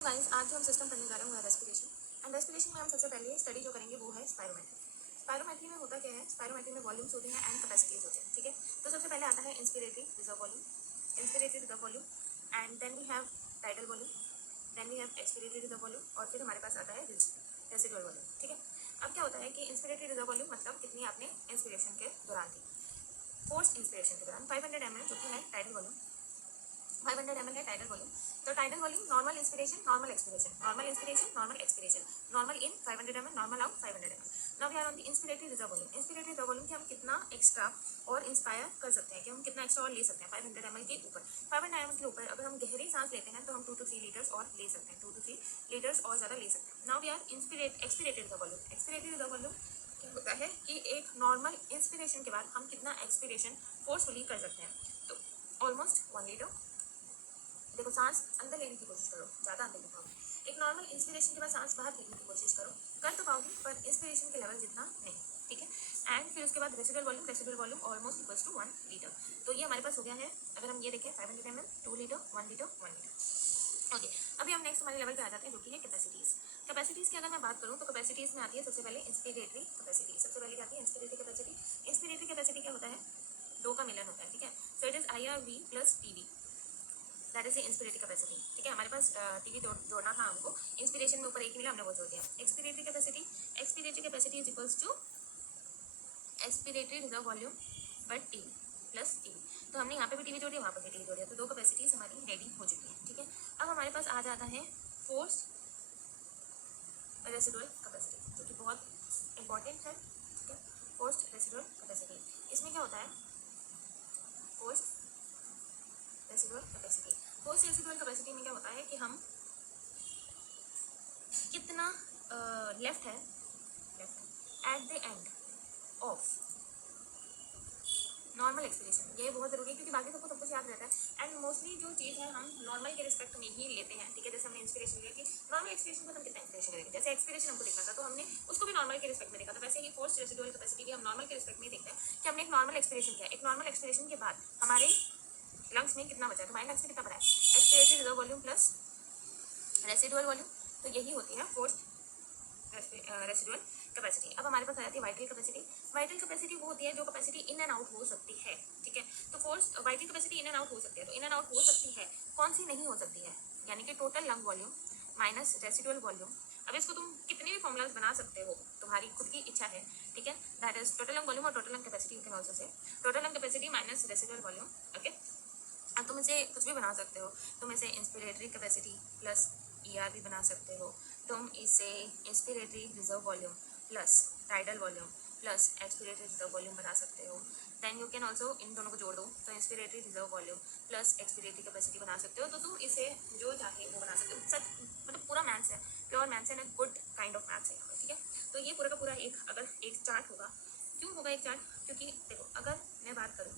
Guys आज जो हम सिस्टम करने जा रहे हैं वो है रेस्पिरेशन। एंड रेस्पिरेशन में हम सबसे पहले स्टडी जो करेंगे वो है स्पायरोमेट्री। स्पायरोमेट्री में होता क्या है, स्पायरोमेट्री में वॉल्यूम्स होते हैं एंड कैपेसिटीज होते हैं। ठीक है, तो सबसे पहले आता है inspiratory reserve volume, inspiratory reserve volume, and then we have tidal volume, then we have expiratory reserve volume, और फिर हमारे पास आता है रेसिडुअल वॉल्यूम। ठीक है, अब क्या होता है कि इंस्पिरेटरी रिजर्व वॉल्यूम मतलब कितनी आपने इंस्पिरेशन के दौरान दी, फोर्स इंस्पिरेशन के दौरान 500 ml जो कि है टाइडल वॉल्यूम, 500 ml है टाइडल वॉल्यूम। तो tidal volume normal inspiration normal expiration, normal inspiration normal expiration, normal in 500 ml, normal out 500 ml। Now we are on the inspiratory reserve volume. Inspiratory reserve volume कि हम कितना extra और inspire कर सकते हैं, कि हम कितना एक्स्ट्रा और ले सकते हैं 500 ml के ऊपर। 500 ml के ऊपर अगर हम गहरी सांस लेते हैं तो हम 2 to 3 लीटर्स और ले सकते हैं, 2 to 3 लीटर्स और ज़्यादा ले सकते हैं। Now we are expiratory reserve volume. Expiratory reserve volume क्या होता है कि एक नॉर्मल इंस्पिरेशन के बाद हम कितना एक्सपिरेशन फोर्सफुली कर सकते हैं, तो ऑलमोस्ट 1 लीटर। देखो सांस अंदर लेने की कोशिश करो, ज़्यादा अंदर नहीं पाओगे। एक नॉर्मल इंस्पिरेशन के बाद सांस बाहर फेंकने की कोशिश करो, कर तो पाओगे पर इंस्पिरेशन के लेवल जितना नहीं। ठीक है, एंड फिर उसके बाद residual volume almost equals to 1 litre. तो ये हमारे पास हो गया है। अगर हम ये देखें 500 ml, 2 litre, 1 litre, 1 litre. Okay, अभी हम नेक्स्ट हमारे लेवल पे आ जाते हैं जो कि है कैपेसिटीज़। कैपेसिटीज़ की अगर मैं बात करूँ तो कैपेसिटीज़ में आती है सबसे पहले इंस्पिरेटरी कैपेसिटी। सबसे पहले क्या आती है इंस्पिरेटरी कैपेसिटी। इंस्पिरेटरी कैपेसिटी क्या होता है, दो का मिलन होता है। ठीक है, so it is IRV plus TV, that is inspiratory capacity. ठीक है, हमारे पास टीवी जोड़ना था हमको, इंस्पिरेशन में ऊपर एक मिला, हमने वो जोड़ दिया। Expiratory capacity is equals to expiratory reserve volume but TV plus TV. तो हमने यहाँ पे भी टीवी जोड़ी, वहाँ पे भी टीवी जोड़ी, तो दो कैपेसिटीज हमारी रेडी हो चुकी है। ठीक है, अब हमारे पास आ जाता है फोर्स रेसिडुअल कैपेसिटी जो कि बहुत इंपॉर्टेंट है। ठीक है, फोर्स रेसिडुअल कैपेसिटी, इसमें क्या होता है force residual capacity. Force residual capacity में क्या होता है कि हम कितना लेफ्ट है at the end of normal expiration. ये बहुत जरूरी है क्योंकि बाकी सबको सब कुछ याद रहता है एंड मोस्टली जो चीज़ है हम नॉर्मल के रिस्पेक्ट में ही लेते हैं। ठीक है, जैसे हमने इंस्पिरेशन लिया कि नॉर्मल एक्सपिरेशन को हम कितना इंस्पिरेशन करेंगे, जैसे एक्सपिरेशन हमको देखना था तो हमने उसको भी नॉर्मल के रिस्पेक्ट में देखा था, वैसे ही फोर्स रेसिडुअल कैपेसिटी भी हम नॉर्मल के रिस्पेक्ट में देखते हैं कि हमने एक नॉर्मल एक्सपिरेशन किया। एक नॉर्मल एक्सपिरेशन के बाद हमारे लंग्स में कितना बचा है, हमारे लंग्स में कितना बचा है, expiratory reserve volume plus residual volume. तो यही होती है फोर्स रेसिडुअल कैपेसिटी। अब हमारे पास आ जाती है वाइटल कैपेसिटी। वाइटल कैपेसिटी वो होती है जो कैपेसिटी इन एंड आउट हो सकती है। ठीक है, तो force vital capacity in and out हो सकती है, तो इन एंड आउट हो सकती है, कौन सी नहीं हो सकती है, यानी कि total lung volume minus residual volume. अब इसको तुम कितने भी फॉर्मुलाज बना सकते हो, तुम्हारी खुद की इच्छा है। ठीक है, that is total lung volume और total lung capacity, you can also say total lung capacity minus residual volume. Okay, अब तुम इसे कुछ भी बना सकते हो, तुम इसे इंस्पिरेटरी कैपेसिटी प्लस ER भी बना सकते हो, तुम इसे inspiratory reserve volume plus tidal volume plus expiratory reserve volume बना सकते हो। देन यू कैन ऑल्सो इन दोनों को जोड़ दो तो inspiratory reserve volume plus expiratory capacity बना सकते हो। तो तुम इसे जो चाहे वो बना सकते हो। सच मतलब पूरा मैथ्स है, प्योर मैथ्स है, गुड काइंड ऑफ मैथ्स है। ठीक है, तो ये पूरा का पूरा एक अगर एक चार्ट होगा, क्यों होगा एक चार्ट, क्योंकि देखो अगर मैं बात करूँ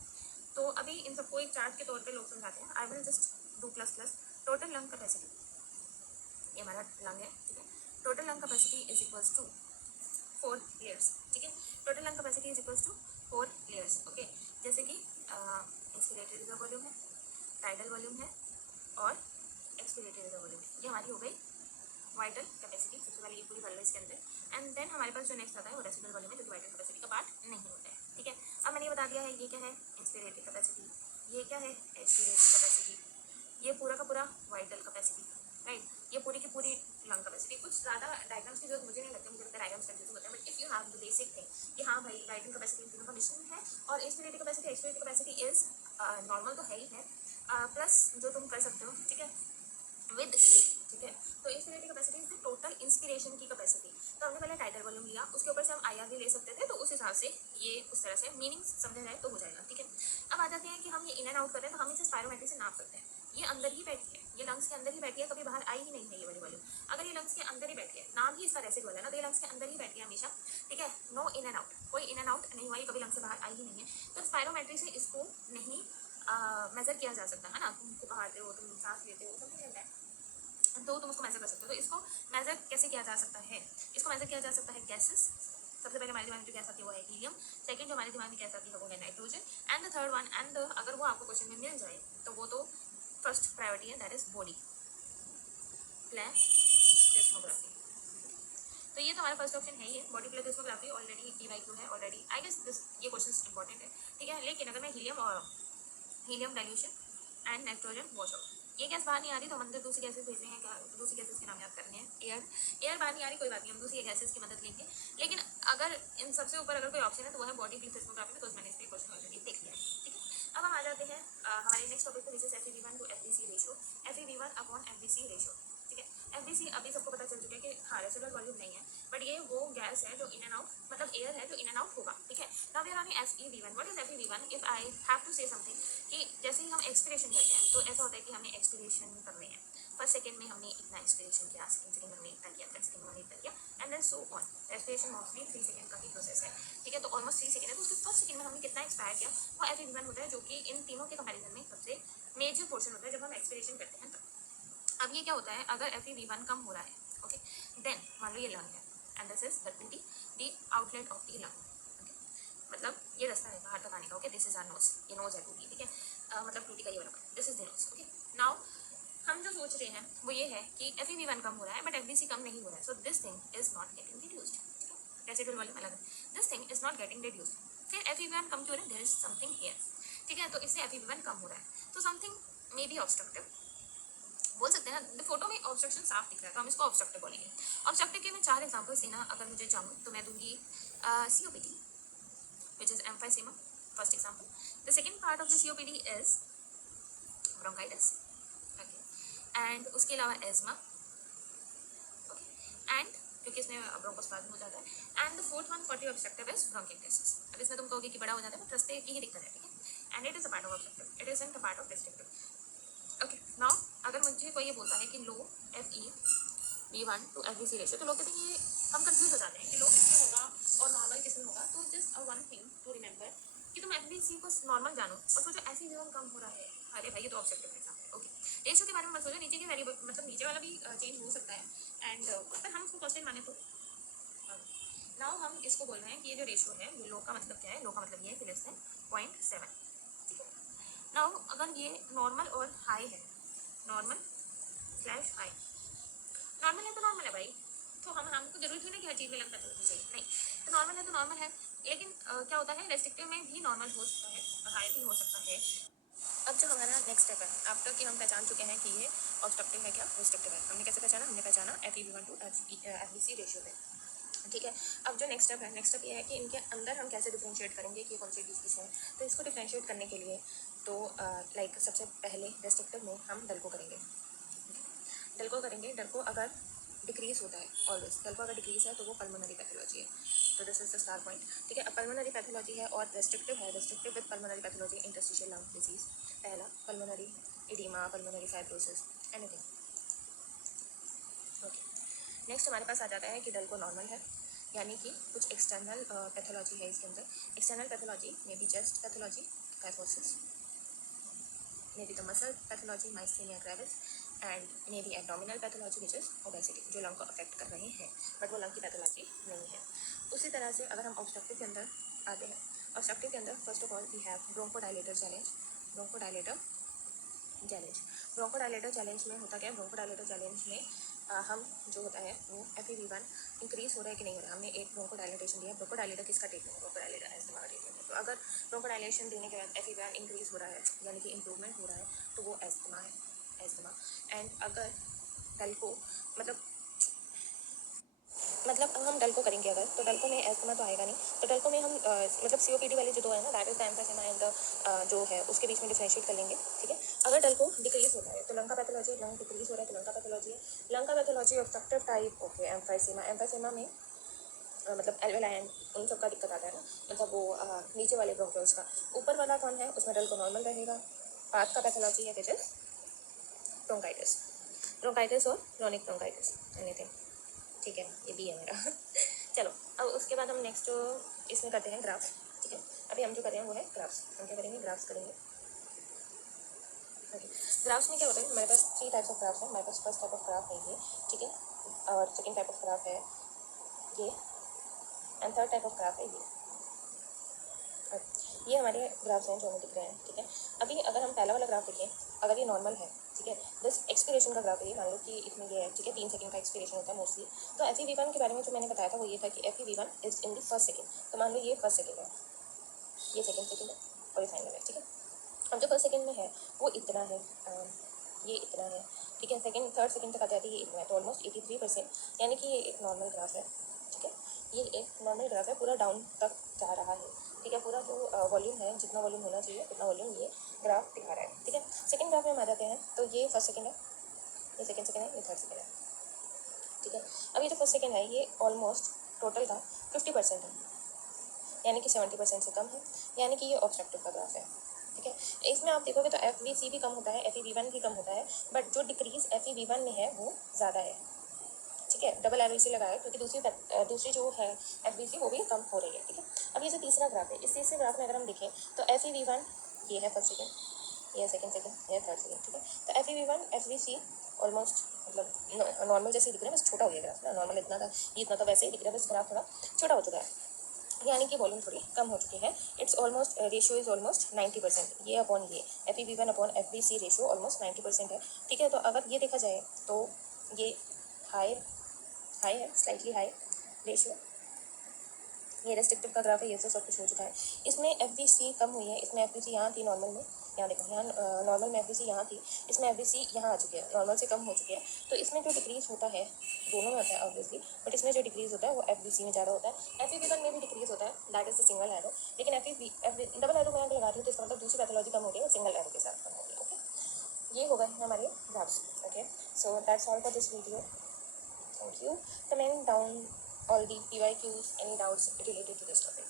तो अभी इन सबको एक चार्ट के तौर पे लोग समझाते हैं। I will just do plus plus total lung capacity, ये हमारा लंग है। ठीक है, total lung capacity is equals to 4 layers. ठीक है, total lung capacity is equals to 4 layers. Okay, जैसे कि इंस्पिरेटरी रिजर्व वॉल्यूम है, टाइडल वॉल्यूम है और एक्सपिरेटरी रिजर्व वॉल्यूम है। ये हमारी हो गई वाइटल कैपेसिटी। सबसे पहले ये पूरी कर लो इसके अंदर, एंड देन हमारे पास जो नेक्स्ट आता है वो रेसिडुअल वॉल्यूम है जो कि वाइटल कैपेसिटी का पार्ट नहीं होता है। ठीक है, अब मैंने ये बता दिया है ये क्या है इंस्पिरेटरी कैपेसिटी, ये क्या है एक्सपिरेटरी कैपेसिटी, ये पूरा का पूरा वाइटल कैपेसिटी, राइट, ये पूरी की पूरी लंग कैपेसिटी। कुछ ज़्यादा डायग्राम्स की जरूरत मुझे नहीं लगती, मुझे लगता है डायग्राम्स कंफ्यूज होता है, but if you have the basic thing कि हाँ भाई वाइटल कैपेसिटी इन तीनों का मिश्रण है और इंस्पिरेटरी कैपेसिटी इज नॉर्मल तो है ही है, प्लस जो तुम कर सकते हो। ठीक है, विद ये। ठीक है, तो inspiratory capacity is the total inspiration की कैपेसिटी। तो हमने पहले टाइटल वॉल्यूम लिया, उसके ऊपर से हम IR भी ले सकते थे, तो उस हिसाब से ये उस तरह से मीनिंग समझा जाए तो हो जाएगा। ठीक है, अब आ जाते हैं कि हम ये इन एंड आउट कर रहे हैं तो हम इसे स्पायरोमेट्री से नाप सकते हैं। ये अंदर ही बैठी है, ये लंग्स के अंदर ही बैठी है, कभी बाहर आई ही नहीं है ये वाली वॉल्यूम। अगर ये लंग्स के अंदर ही बैठी है, नाम ही इसका रेसिडुअल है ना, तो ये लंग्स के अंदर ही बैठी है हमेशा। ठीक है, नो इन एंड आउट, कोई इन एंड आउट नहीं हुआ, ये कभी लंग्स से बाहर आई ही नहीं है। तो स्पायरोमेट्री से इसको नहीं मेजर किया जा सकता है ना, तुम पहाड़ते हो, तुम सांस लेते हो, सब कुछ रहता है, तो तुम उसको मेजर कर सकते हो। तो इसको मेजर कैसे किया जा सकता है, इसको मेजर किया जा सकता है गैसेस। सबसे पहले हमारे दिमाग में जो गैस आती है वो है हीलियम, सेकंड जो हमारे दिमाग में गैस आती है वो है nitrogen, and the third one, and अगर वो आपको क्वेश्चन में मिल जाए तो वो तो फर्स्ट प्रायोरिटी है, दैट इज बॉडी, प्लाज्मोग्राफी। तो ये तो हमारा फर्स्ट ऑप्शन है ही है, बॉडी प्लाज्मोग्राफी ऑलरेडी DYQ है ऑलरेडी, आई गेस दिस ये क्वेश्चन इंपॉर्टेंट है, ठीक है। लेकिन अगर मैं helium dilution and nitrogen wash out, ये गैस बाहर नहीं आ रही तो हम अंदर दूसरी गैसेज भेज रहे हैं, क्या दूसरी गैसेज के नाम याद करने हैं, एयर बाहर नहीं आ रही कोई बात नहीं, हम दूसरी गैसेज की मदद लेंगे। लेकिन अगर इन सबसे ऊपर अगर कोई ऑप्शन है तो वो है बॉडी प्लाज्मोग्राफी, बिकॉज मैंने इसलिए क्वेश्चन ऑलरेडी देख लिया है, ठीक है। अब हम आ जाते हैं हमारे नेक्स्ट टॉपिक पे, which is FeV1 to FVC ratio, FeV1 upon FVC ratio, ठीक है। FVC अभी सबको पता चल चुका है कि हाँ रेसिडुअल वॉल्यूम नहीं है, बट ये वो गैस है जो इन एंड आउट, मतलब एयर है जो इन एंड आउट होगा, ठीक है। Now we are on FeV1, what is FeV1? If I have to say something कि जैसे ही हम एक्सपिरेशन करते हैं तो ऐसा होता है कि हमें एक्सपिरेशन करने हैं, फर्स्ट सेकंड में हमने इतना एक्सपिरेशन किया, सेकंड सेकंड में हमने इतना किया, थर्ड सेकंड में हमने इतना किया, and then so on. Respiration mostly 3 second का ही प्रोसेस है, ठीक है। तो ऑलमोस्ट 3 सेकंड है, तो उसके फर्स्ट सेकंड में हमने कितना एक्सपायर किया वो FeV1 होता है, जो कि इन तीनों के कंपैरिजन में सबसे मेजर पोर्शन होता है जब हम एक्सपिरेशन करते हैं तब। अब ये क्या होता है, अगर FeV1 कम हो रहा है, ओके, देन मान लो ये लंग है and this is the outlet of the lung, मतलब ये रास्ता है बाहर तक आने का, okay. This is our nose, ये नोज है टूटी, ठीक है, मतलब टूटी का ये वाला, this is the nose, okay. Now हम जो सोच रहे हैं वो ये है कि FeV1 कम हो रहा है बट FVC कम नहीं हो रहा है, so this thing is not getting reduced, residual volume अलग है, this thing is not getting reduced. फिर FeV1 कम क्यों हो रहा है, देयर इज समथिंग हियर, ठीक है। तो इससे FeV1 कम हो रहा है, तो समथिंग मे बी ऑब्स्ट्रक्टिव बोल सकते हैं ना, फोटो में ऑब्स्ट्रक्शन साफ दिख रहा है तो हम इसको ऑब्स्ट्रक्टिव बोलेंगे। ऑब्स्ट्रक्टिव के मैं 4 एग्जांपल्स देना अगर मुझे चाहूँ तो मैं दूंगी COPD, which is emphysema, first example. The second part of the COPD is bronchitis, okay, and उसके अलावा asthma, okay, and क्योंकि इसमें ब्रोंकोस्पाज्म हो जाता है, and the fourth one for the obstructive is bronchiectasis। अब इसमें तुम कहोगे कि बड़ा हो जाता है बट रास्ते की ही दिक्कत है, ठीक है, and it is a part of obstructive, it isn't a part of restrictive, okay। now अगर मुझे कोई ये बोलता है कि लो FeV1 to FVC रेशियो, तो लोग कहते हैं ये हम कंफ्यूज हो जाते हैं कि लो किसमें होगा और नॉर्मल किसमें होगा। तो just one thing to remember कि तुम FVC को नॉर्मल जानो और सोचो FeV1 कम हो रहा है, अरे भाई ये तो ऑब्जेक्टिव एग्जांपल है, ओके। रेशियो के बारे में मत सोचो, नीचे के वेरिएबल मतलब नीचे वाला भी चेंज हो सकता है, एंड पर हम उसको कांस्टेंट माने तो नाउ हम इसको बोल रहे हैं कि ये जो रेशियो है ये लो का मतलब क्या है, लो का मतलब ये है कि लेस देन 0.7, ठीक है। नाउ अगर ये नॉर्मल और हाई है, नॉर्मल स्लैश हाई, नॉर्मल है तो नॉर्मल है भाई, तो हमको जरूरत ही नहीं कि हर चीज़ में लगता चाहिए, नहीं, तो नॉर्मल है तो नॉर्मल है। लेकिन क्या होता है रेस्ट्रिक्टिव में भी नॉर्मल हो सकता है और हाई भी हो सकता है। अब जो हमारा नेक्स्ट स्टेप है, आफ्टर कि हम पहचान चुके हैं कि ये ऑब्स्ट्रक्टिव है क्या रेस्ट्रिक्टिव है, हमने कैसे पहचाना, हमने पहचाना FeV1 to FVC रेशियो पे, ठीक है। अब जो नेक्स्ट स्टेप है, नेक्स्ट स्टेप ये है कि इनके अंदर हम कैसे डिफ्रेंशिएट करेंगे कि कौन सी डिजीज है। तो इसको डिफ्रेंशिएट करने के लिए तो लाइक सबसे पहले रेस्ट्रिक्टिव में हम डल को करेंगे, डल को अगर डिक्रीज होता है ऑलवेज, डल को अगर डिक्रीज है तो वो पल्मोनरी पैथोलॉजी है, तो this is the star point, ठीक है। अब पल्मोनरी पैथोलॉजी है और रेस्ट्रिक्टिव है, restrictive with pulmonary pathology, interstitial lung disease, पहला pulmonary oedema, pulmonary fibrosis, anything, okay. Next हमारे पास आ जाता है कि डल को नॉर्मल है, यानी कि कुछ एक्सटर्नल पैथोलॉजी है इसके अंदर। External pathology may be chest pathology, kyphosis, may be the muscle pathology, myasthenia gravis, and may be abdominal pathology which is obesity, जो लंग को अफेक्ट कर रहे हैं बट वो लंग की पैथोलॉजी नहीं है। उसी तरह से अगर हम ऑब्स्ट्रक्टिव के अंदर आते हैं, ऑब्स्ट्रक्टिव के अंदर first of all we have bronchodilator challenge, bronchodilator challenge में होता क्या है, ब्रोंकोडायलेटर चैलेंज में हम जो होता है वो FeV1 इंक्रीज हो रहा है कि नहीं हो रहा है, हमने एक ब्रोंकोडायलेटेशन दिया, ब्रोंकोडायलेटर किसका ट्रीटमेंट है, ब्रोंकोडायलेटर एस्थमा का ट्रीटमेंट है। तो अगर ब्रोंकोडायलेशन देने के बाद FeV1 इंक्रीज हो रहा है यानी कि इंप्रूवमेंट हो रहा है तो वो एस्थमा है, एस्थमा। एंड अगर डल को मतलब अब हम डल को करेंगे अगर, तो डल को में एस्थमा तो आएगा नहीं, तो डल को में हम मतलब COPD वाले जो दो है ना, that is the emphysema and जो है उसके बीच में डिफरेंशिएट कर लेंगे, ठीक है। अगर डल को डिक्रीज होता है तो लंग का पैथोलॉजी, लंग डिक्रीज हो रहा है तो लंग का पैथोलॉजी है, लंग का pathology obstructive type, okay. Emphysema में मतलब एल्वेलाई उन सब का दिक्कत आता है ना, मतलब वो नीचे वाले ब्रोंकियोल्स का, ऊपर वाला कौन है उसमें डल को नॉर्मल रहेगा। पाथ का पैथोलॉजी है विच इज ब्रोंकाइटिस और क्रोनिक ब्रोंकाइटिस, एनीथिंग, ठीक है, ये भी है मेरा चलो अब उसके बाद हम नेक्स्ट जो इसमें करते हैं ग्राफ्स, ठीक है। अभी हम जो कर रहे हैं वो है ग्राफ्स, हम क्या करेंगे, ग्राफ्स करेंगे, ओके। ग्राफ्स में क्या होता है, हमारे पास 3 टाइप्स ऑफ ग्राफ्स हैं, हमारे पास फर्स्ट टाइप ऑफ ग्राफ है ये, ठीक है, और सेकेंड टाइप ऑफ ग्राफ है ये, and third type of graph है ये हमारे ग्राफ्स हैं जो हमें दिख रहे हैं, ठीक है। अभी अगर हम पहला वाला ग्राफ देखें, अगर ये नॉर्मल है, ठीक है। दिस एक्सपीरेशन का ग्राफ है, मान लो कि इसमें ये है, ठीक है, 3 सेकंड का एक्सपीरेशन होता है मोस्टली। तो FEV1 के बारे में जो मैंने बताया था वो ये था कि FEV1 is in the first second. तो मान लो ये फर्स्ट सेकंड है, ये सेकंड सेकंड है और ये फाइनल है, ठीक है। अब जो फर्स्ट सेकंड में है वो इतना है, ये इतना है, ठीक है। सेकंड थर्ड सेकंड तक आ जाती है, ये इतना है, तो ऑलमोस्ट 83%, यानी कि ये एक नॉर्मल ग्राफ है, ठीक है। ये एक नॉर्मल ग्राफ है, पूरा डाउन तक जा रहा है, ठीक है। पूरा जो वॉल्यूम है, जितना वॉल्यूम होना चाहिए उतना वॉल्यूम ये ग्राफ दिखा रहा है, ठीक है। सेकंड ग्राफ में हम आ जाते हैं, तो ये फर्स्ट सेकंड है, ये सेकंड सेकंड है, ये थर्ड सेकंड है, ठीक है। अब ये जो फर्स्ट सेकंड है ये ऑलमोस्ट टोटल का 50% है, यानी कि 70% से कम है, यानी कि ये ऑब्स्ट्रक्टिव का ग्राफ है, ठीक है। इसमें आप देखोगे तो FVC भी कम होता है, FEV1 भी कम होता है, बट जो डिक्रीज FEV1 में है वो ज़्यादा है, ठीक है। डबल FVC लगाया क्योंकि दूसरी जो है FVC वो भी कम हो रही है, ठीक है। अब ये जो तीसरा ग्राफ है, इस तीसरे ग्राफ में अगर हम देखें तो FEV1 ये है फर्स्ट सेकंड, ये सेकंड सेकंड, ये थर्ड सेकंड, ठीक है। तो FEV1 FVC ऑलमोस्ट मतलब नॉर्मल जैसे दिख रहा है, बस छोटा हो गया ग्राफ ना, नॉर्मल इतना था, ये इतना तो वैसे ही दिख रहा है, बस ग्राफ थोड़ा छोटा हो चुका है, यानी कि वॉल्यूम थोड़ी कम हो चुकी है। It's almost ratio is almost 90%, ये अपॉन ये FEV1 upon FVC ratio almost 90% है, ठीक है। तो अगर ये देखा जाए तो ये हाई है, स्लाइटली हाई रेशियो। ये रेस्ट्रिक्टिव का ग्राफ है, ये तो सब कुछ हो चुका है। इसमें FVC कम हुई है, इसमें FVC यहाँ थी नॉर्मल में, यहाँ देखो, यहाँ नॉर्मल में FVC यहाँ थी, इसमें FVC यहाँ आ चुकी है, नॉर्मल से कम हो चुकी है। तो इसमें जो डिक्रीज होता है दोनों में होता है ऑब्वियसली, बट इसमें जो डिक्रीज होता है वो FVC में ज़्यादा होता है। FEV1 में भी डिक्रीज होता है, that is the single arrow, लेकिन डबल एरो मैं लगा रही हूँ तो इसका मतलब दूसरी पैथोलॉजी कम हो रही है, सिंगल एरो के साथ कम हो रही है, ओके। ये हो गए हमारे graphs, okay. So that's all for this video, thank you. Comment down all the PYQs, any doubts related to this topic.